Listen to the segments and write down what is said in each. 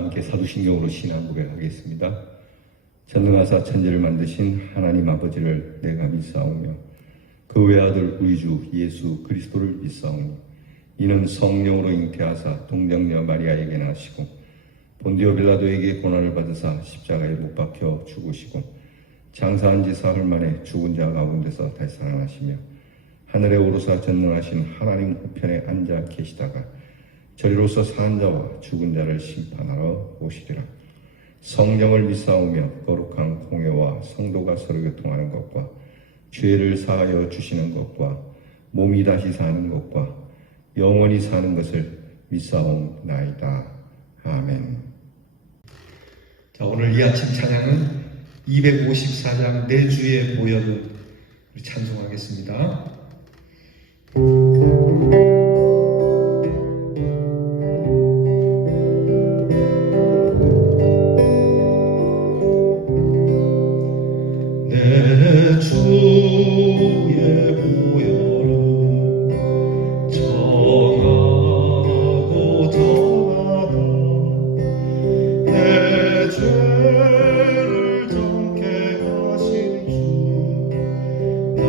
함께 사도신경으로 신앙 고백하겠습니다. 전능하사 천지를 만드신 하나님 아버지를 내가 믿사오며 그 외아들 우리 주 예수 그리스도를 믿사오니 이는 성령으로 잉태하사 동정녀 마리아에게 나시고 본디오 빌라도에게 고난을 받으사 십자가에 못 박혀 죽으시고 장사한 지 사흘 만에 죽은 자 가운데서 다시 살아나시며 하늘에 오르사 전능하신 하나님 우편에 앉아 계시다가 저리로서 사는 자와 죽은 자를 심판하러 오시리라. 성령을 믿사오며 거룩한 공회와 성도가 서로 교통하는 것과 죄를 사하여 주시는 것과 몸이 다시 사는 것과 영원히 사는 것을 믿사옵나이다. 아멘. 자, 오늘 이 아침 찬양은 254장 내 주의 보혈을 찬송하겠습니다. 내 주의 보혈은 정하고 정하다 내 죄를 정케 하신 주 날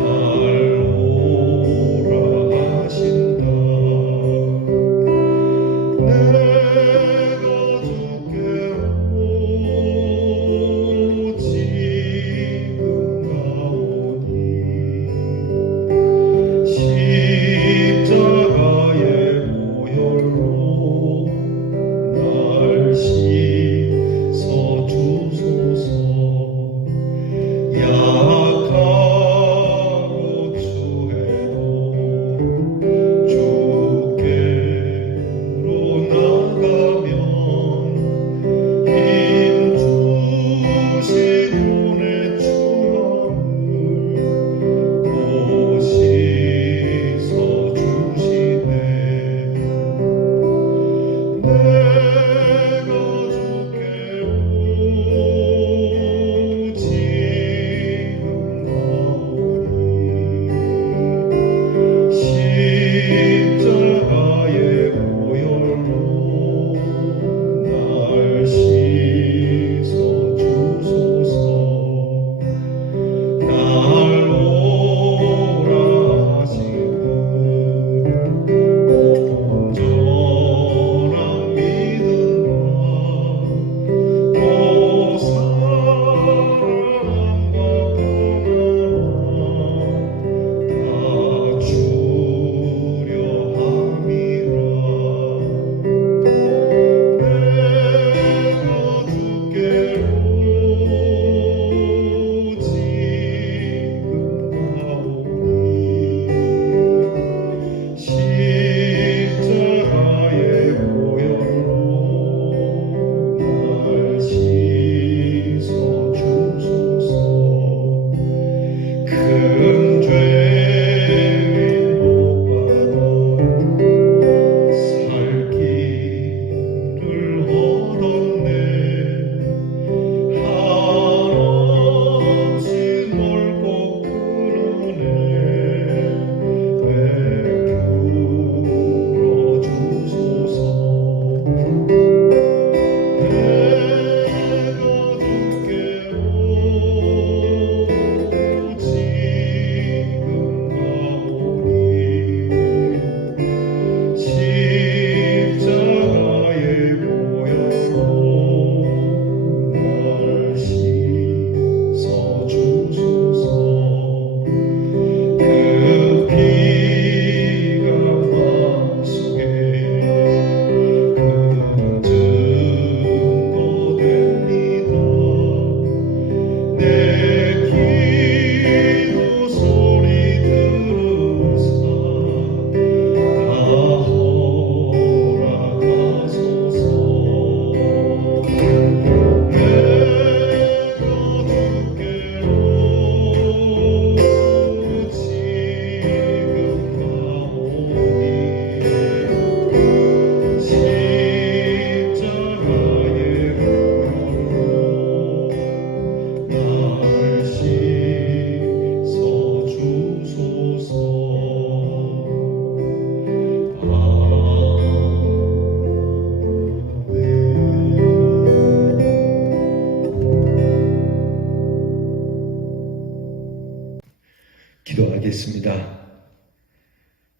기도하겠습니다.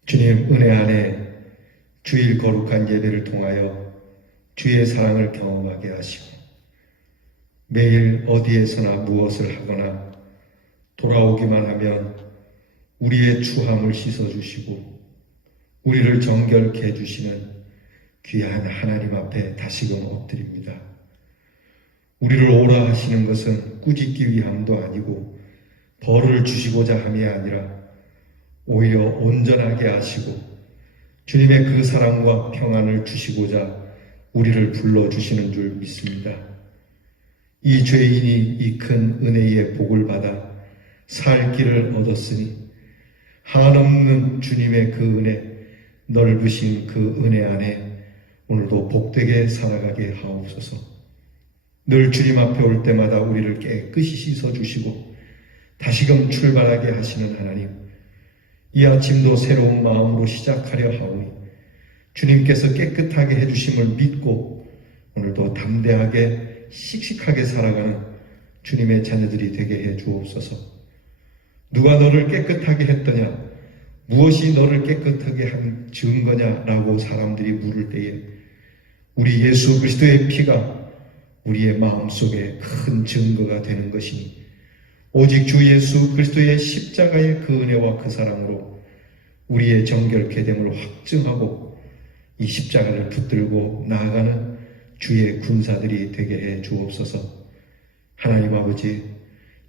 주님, 은혜 안에 주일 거룩한 예배를 통하여 주의 사랑을 경험하게 하시고 매일 어디에서나 무엇을 하거나 돌아오기만 하면 우리의 추함을 씻어주시고 우리를 정결케 해주시는 귀한 하나님 앞에 다시금 엎드립니다. 우리를 오라 하시는 것은 꾸짖기 위함도 아니고 벌을 주시고자 함이 아니라 오히려 온전하게 하시고 주님의 그 사랑과 평안을 주시고자 우리를 불러주시는 줄 믿습니다. 이 죄인이 이 큰 은혜의 복을 받아 살 길을 얻었으니 한없는 주님의 그 은혜, 넓으신 그 은혜 안에 오늘도 복되게 살아가게 하옵소서. 늘 주님 앞에 올 때마다 우리를 깨끗이 씻어주시고 다시금 출발하게 하시는 하나님, 이 아침도 새로운 마음으로 시작하려 하오니 주님께서 깨끗하게 해주심을 믿고 오늘도 담대하게 씩씩하게 살아가는 주님의 자녀들이 되게 해 주옵소서. 누가 너를 깨끗하게 했더냐? 무엇이 너를 깨끗하게 한 증거냐라고 사람들이 물을 때에 우리 예수 그리스도의 피가 우리의 마음속에 큰 증거가 되는 것이니 오직 주 예수 그리스도의 십자가의 그 은혜와 그 사랑으로 우리의 정결케 됨을 확증하고 이 십자가를 붙들고 나아가는 주의 군사들이 되게 해 주옵소서. 하나님 아버지,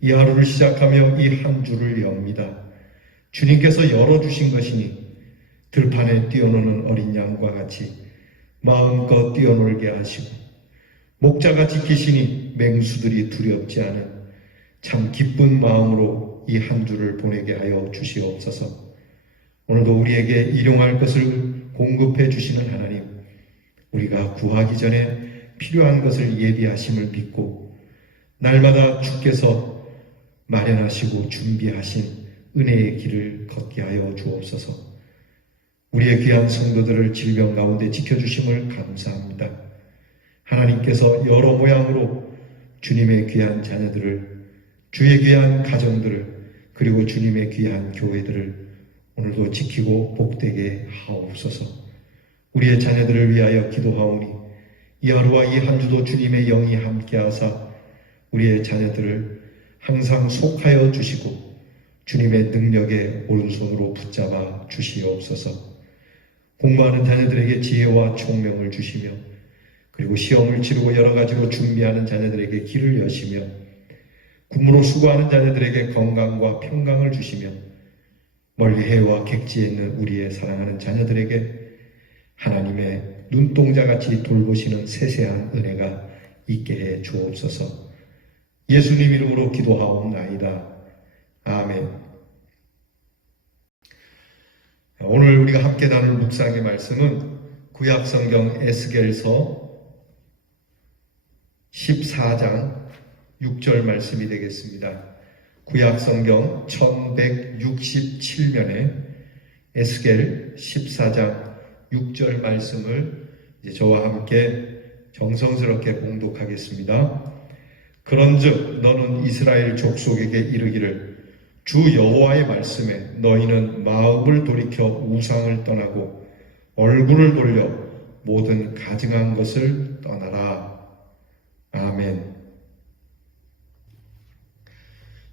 이 하루를 시작하며 이 한 주를 엽니다. 주님께서 열어주신 것이니 들판에 뛰어노는 어린 양과 같이 마음껏 뛰어놀게 하시고 목자가 지키시니 맹수들이 두렵지 않은 참 기쁜 마음으로 이 한 주를 보내게 하여 주시옵소서. 오늘도 우리에게 일용할 것을 공급해 주시는 하나님, 우리가 구하기 전에 필요한 것을 예비하심을 믿고 날마다 주께서 마련하시고 준비하신 은혜의 길을 걷게 하여 주옵소서. 우리의 귀한 성도들을 질병 가운데 지켜주심을 감사합니다. 하나님께서 여러 모양으로 주님의 귀한 자녀들을, 주의 귀한 가정들을, 그리고 주님의 귀한 교회들을 오늘도 지키고 복되게 하옵소서. 우리의 자녀들을 위하여 기도하오니 이 하루와 이 한 주도 주님의 영이 함께하사 우리의 자녀들을 항상 속하여 주시고 주님의 능력의 오른손으로 붙잡아 주시옵소서. 공부하는 자녀들에게 지혜와 총명을 주시며 그리고 시험을 치르고 여러 가지로 준비하는 자녀들에게 길을 여시며 군무로 수고하는 자녀들에게 건강과 평강을 주시며 멀리 해와 객지에 있는 우리의 사랑하는 자녀들에게 하나님의 눈동자같이 돌보시는 세세한 은혜가 있게 해 주옵소서. 예수님 이름으로 기도하옵나이다. 아멘. 오늘 우리가 함께 나눌 묵상의 말씀은 구약성경 에스겔서 14장 6절 말씀이 되겠습니다. 구약성경 1167면에 에스겔 14장 6절 말씀을 이제 저와 함께 정성스럽게 봉독하겠습니다. 그런즉 너는 이스라엘 족속에게 이르기를 주 여호와의 말씀에 너희는 마음을 돌이켜 우상을 떠나고 얼굴을 돌려 모든 가증한 것을 떠나라. 아멘.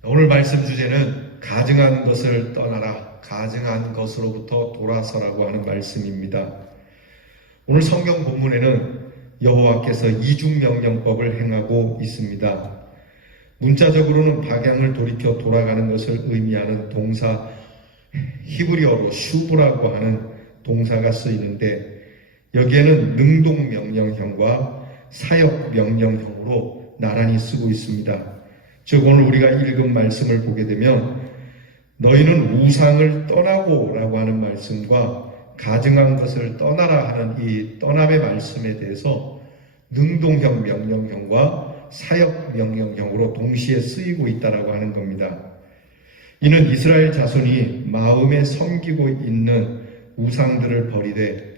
오늘 말씀 주제는 가증한 것을 떠나라, 가증한 것으로부터 돌아서라고 하는 말씀입니다. 오늘 성경 본문에는 여호와께서 이중명령법을 행하고 있습니다. 문자적으로는 방향을 돌이켜 돌아가는 것을 의미하는 동사 히브리어로 슈브라고 하는 동사가 쓰이는데 여기에는 능동명령형과 사역명령형으로 나란히 쓰고 있습니다. 즉 오늘 우리가 읽은 말씀을 보게 되면 너희는 우상을 떠나고 라고 하는 말씀과 가증한 것을 떠나라 하는 이 떠남의 말씀에 대해서 능동형 명령형과 사역 명령형으로 동시에 쓰이고 있다라고 하는 겁니다. 이는 이스라엘 자손이 마음에 섬기고 있는 우상들을 버리되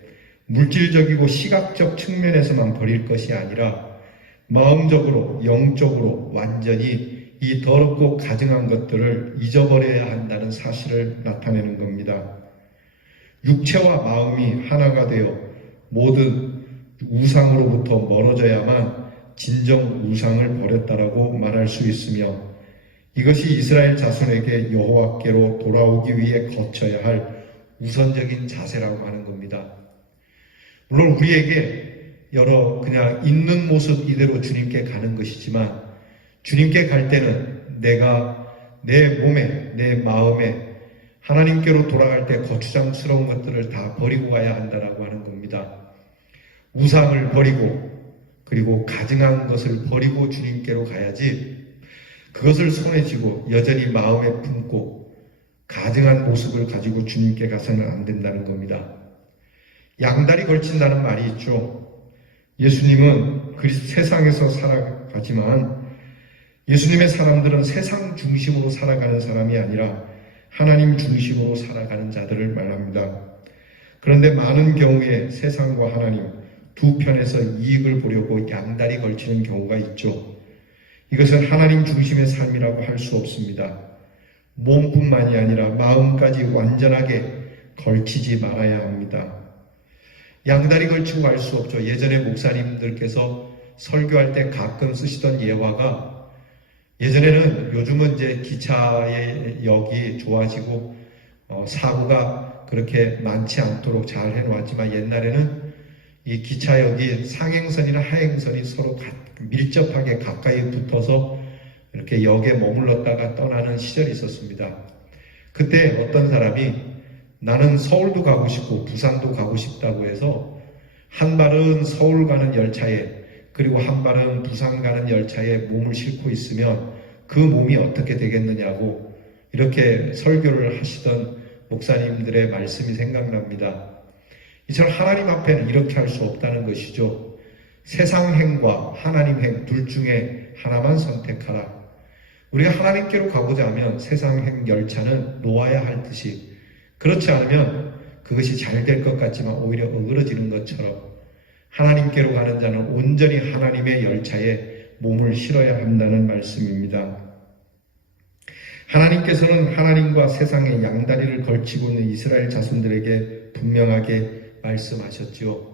물질적이고 시각적 측면에서만 버릴 것이 아니라 마음적으로 영적으로 완전히 이 더럽고 가증한 것들을 잊어버려야 한다는 사실을 나타내는 겁니다. 육체와 마음이 하나가 되어 모든 우상으로부터 멀어져야만 진정 우상을 버렸다라고 말할 수 있으며, 이것이 이스라엘 자손에게 여호와께로 돌아오기 위해 거쳐야 할 우선적인 자세라고 하는 겁니다. 물론 우리에게 여러 그냥 있는 모습 이대로 주님께 가는 것이지만, 주님께 갈 때는 내가 내 몸에, 내 마음에 하나님께로 돌아갈 때 거추장스러운 것들을 다 버리고 가야 한다라고 하는 겁니다. 우상을 버리고 그리고 가증한 것을 버리고 주님께로 가야지, 그것을 손에 쥐고 여전히 마음에 품고 가증한 모습을 가지고 주님께 가서는 안 된다는 겁니다. 양다리 걸친다는 말이 있죠. 예수님은 세상에서 살아가지만 예수님의 사람들은 세상 중심으로 살아가는 사람이 아니라 하나님 중심으로 살아가는 자들을 말합니다. 그런데 많은 경우에 세상과 하나님 두 편에서 이익을 보려고 양다리 걸치는 경우가 있죠. 이것은 하나님 중심의 삶이라고 할 수 없습니다. 몸뿐만이 아니라 마음까지 완전하게 걸치지 말아야 합니다. 양다리 걸치고 갈 수 없죠. 예전에 목사님들께서 설교할 때 가끔 쓰시던 예화가, 예전에는, 요즘은 이제 기차의 역이 좋아지고 사고가 그렇게 많지 않도록 잘 해놓았지만, 옛날에는 이 기차역이 상행선이나 하행선이 서로 밀접하게 가까이 붙어서 이렇게 역에 머물렀다가 떠나는 시절이 있었습니다. 그때 어떤 사람이 나는 서울도 가고 싶고 부산도 가고 싶다고 해서 한 발은 서울 가는 열차에 그리고 한 발은 부산 가는 열차에 몸을 싣고 있으면 그 몸이 어떻게 되겠느냐고 이렇게 설교를 하시던 목사님들의 말씀이 생각납니다. 이처럼 하나님 앞에는 이렇게 할 수 없다는 것이죠. 세상 행과 하나님 행 둘 중에 하나만 선택하라. 우리가 하나님께로 가고자 하면 세상 행 열차는 놓아야 할 듯이, 그렇지 않으면 그것이 잘 될 것 같지만 오히려 어그러지는 것처럼 하나님께로 가는 자는 온전히 하나님의 열차에 몸을 실어야 한다는 말씀입니다. 하나님께서는 하나님과 세상의 양다리를 걸치고 있는 이스라엘 자손들에게 분명하게 말씀하셨죠.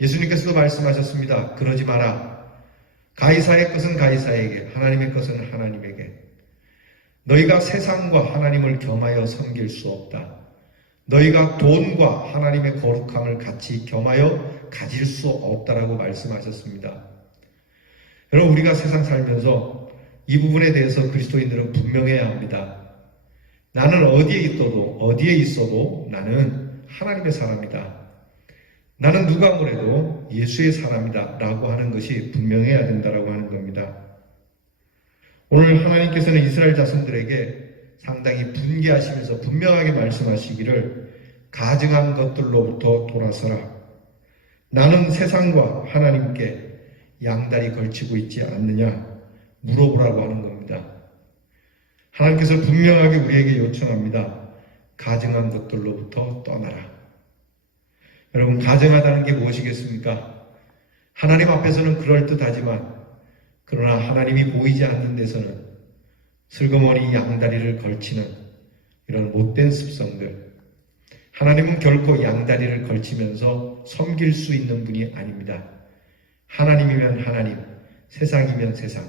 예수님께서도 말씀하셨습니다. 그러지 마라. 가이사의 것은 가이사에게, 하나님의 것은 하나님에게. 너희가 세상과 하나님을 겸하여 섬길 수 없다. 너희가 돈과 하나님의 거룩함을 같이 겸하여 가질 수 없다라고 말씀하셨습니다. 여러분, 우리가 세상 살면서 이 부분에 대해서 그리스도인들은 분명해야 합니다. 나는 어디에 있어도 나는 하나님의 사람이다. 나는 누가 뭐래도 예수의 사람이다 라고 하는 것이 분명해야 된다라고 하는 겁니다. 오늘 하나님께서는 이스라엘 자손들에게 상당히 분개하시면서 분명하게 말씀하시기를, 가증한 것들로부터 돌아서라. 나는 세상과 하나님께 양다리 걸치고 있지 않느냐 물어보라고 하는 겁니다. 하나님께서 분명하게 우리에게 요청합니다. 가증한 것들로부터 떠나라. 여러분, 가증하다는 게 무엇이겠습니까? 하나님 앞에서는 그럴듯하지만 그러나 하나님이 보이지 않는 데서는 슬그머니 양다리를 걸치는 이런 못된 습성들, 하나님은 결코 양다리를 걸치면서 섬길 수 있는 분이 아닙니다. 하나님이면 하나님, 세상이면 세상.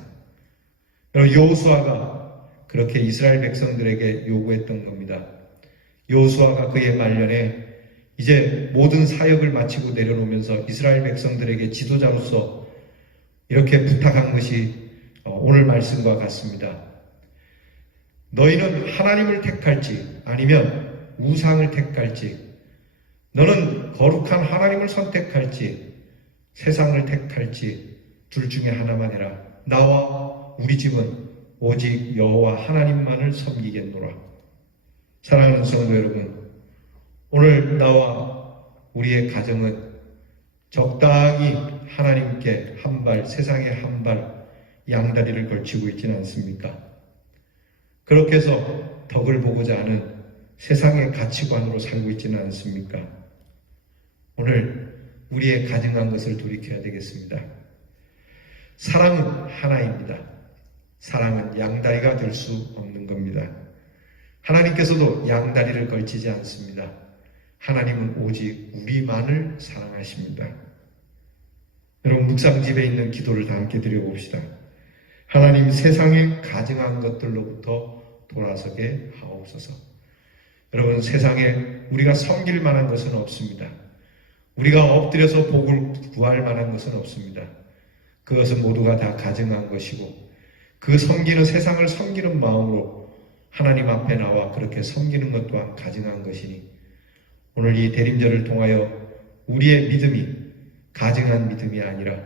여호수아가 그렇게 이스라엘 백성들에게 요구했던 겁니다. 여호수아가 그의 말년에 이제 모든 사역을 마치고 내려놓으면서 이스라엘 백성들에게 지도자로서 이렇게 부탁한 것이 오늘 말씀과 같습니다. 너희는 하나님을 택할지 아니면 우상을 택할지, 너는 거룩한 하나님을 선택할지 세상을 택할지 둘 중에 하나만 해라. 나와 우리 집은 오직 여호와 하나님만을 섬기겠노라. 사랑하는 성도 여러분, 오늘 나와 우리의 가정은 적당히 하나님께 한 발, 세상에 한 발 양다리를 걸치고 있지는 않습니까? 그렇게 해서 덕을 보고자 하는 세상의 가치관으로 살고 있지는 않습니까? 오늘 우리의 가증한 것을 돌이켜야 되겠습니다. 사랑은 하나입니다. 사랑은 양다리가 될 수 없는 겁니다. 하나님께서도 양다리를 걸치지 않습니다. 하나님은 오직 우리만을 사랑하십니다. 여러분, 묵상집에 있는 기도를 다 함께 드려봅시다. 하나님, 세상에 가증한 것들로부터 돌아서게 하옵소서. 여러분, 세상에 우리가 섬길 만한 것은 없습니다. 우리가 엎드려서 복을 구할 만한 것은 없습니다. 그것은 모두가 다 가증한 것이고, 그 섬기는, 세상을 섬기는 마음으로 하나님 앞에 나와 그렇게 섬기는 것 또한 가증한 것이니, 오늘 이 대림절을 통하여 우리의 믿음이 가증한 믿음이 아니라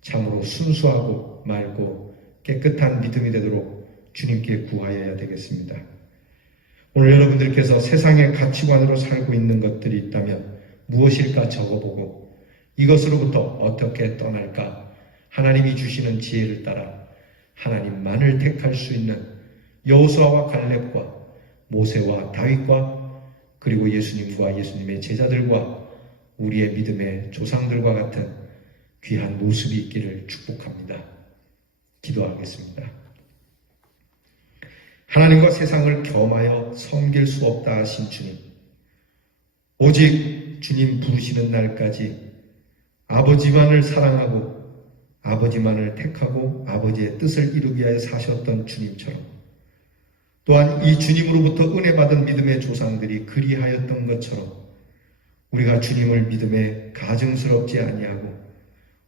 참으로 순수하고 맑고 깨끗한 믿음이 되도록 주님께 구하여야 되겠습니다. 오늘 여러분들께서 세상의 가치관으로 살고 있는 것들이 있다면 무엇일까 적어보고, 이것으로부터 어떻게 떠날까 하나님이 주시는 지혜를 따라 하나님만을 택할 수 있는 여호수아와 갈렙과 모세와 다윗과 그리고 예수님과 예수님의 제자들과 우리의 믿음의 조상들과 같은 귀한 모습이 있기를 축복합니다. 기도하겠습니다. 하나님과 세상을 겸하여 섬길 수 없다 하신 주님, 오직 주님 부르시는 날까지 아버지만을 사랑하고 아버지만을 택하고 아버지의 뜻을 이루기 위하여 사셨던 주님처럼, 또한 이 주님으로부터 은혜 받은 믿음의 조상들이 그리하였던 것처럼 우리가 주님을 믿음에 가증스럽지 아니하고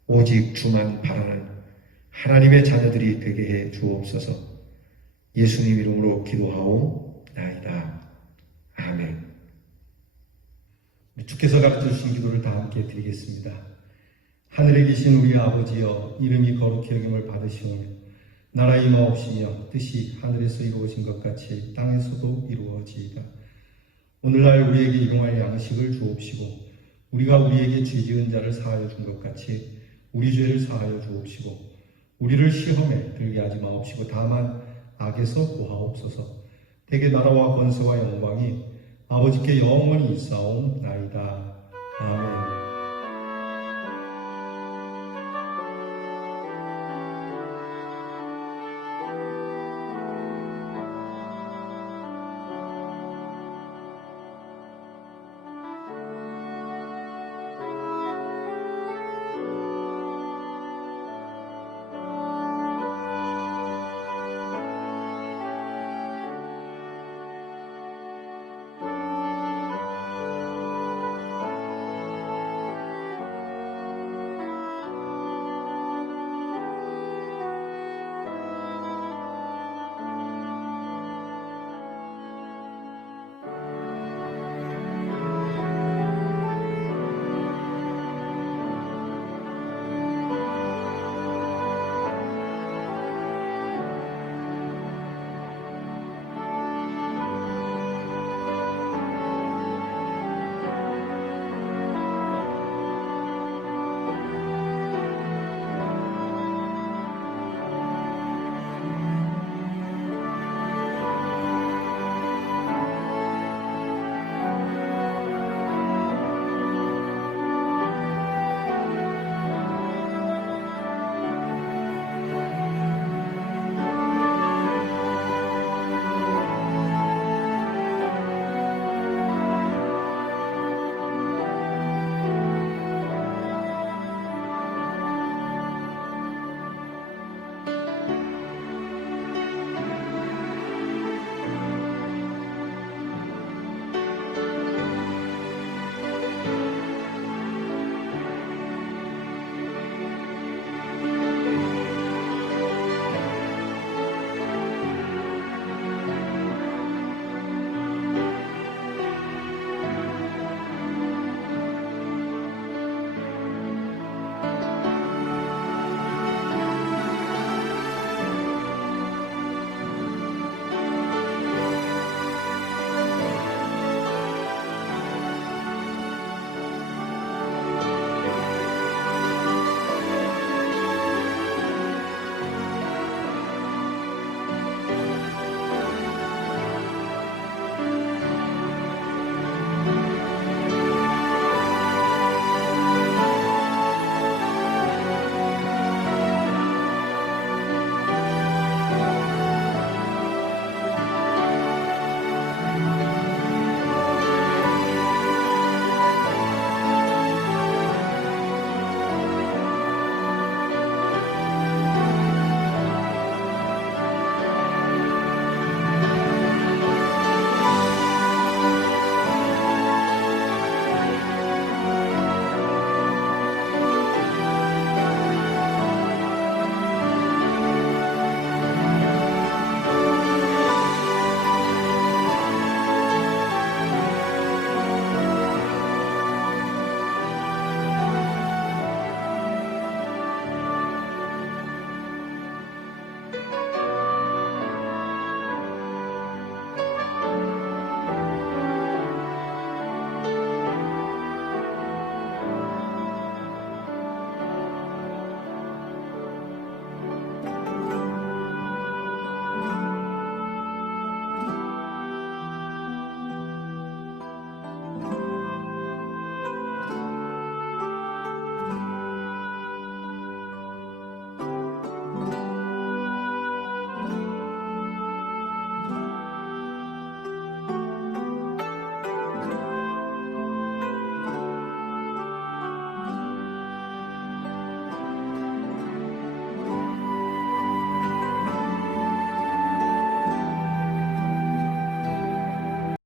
오직 주만 바라는 하나님의 자녀들이 되게 해 주옵소서. 예수님 이름으로 기도하오나이다. 아멘. 주께서 가르쳐 주신 기도를 다 함께 드리겠습니다. 하늘에 계신 우리 아버지여, 이름이 거룩히 여김을 받으시오며 나라 임하옵시며 뜻이 하늘에서 이루어진 것 같이 땅에서도 이루어지이다. 오늘날 우리에게 일용할 양식을 주옵시고, 우리가 우리에게 죄 지은 자를 사하여 준 것 같이 우리 죄를 사하여 주옵시고, 우리를 시험에 들게 하지 마옵시고 다만 악에서 구하옵소서. 대개 나라와 권세와 영광이 아버지께 영원히 있사옵나이다. 아멘.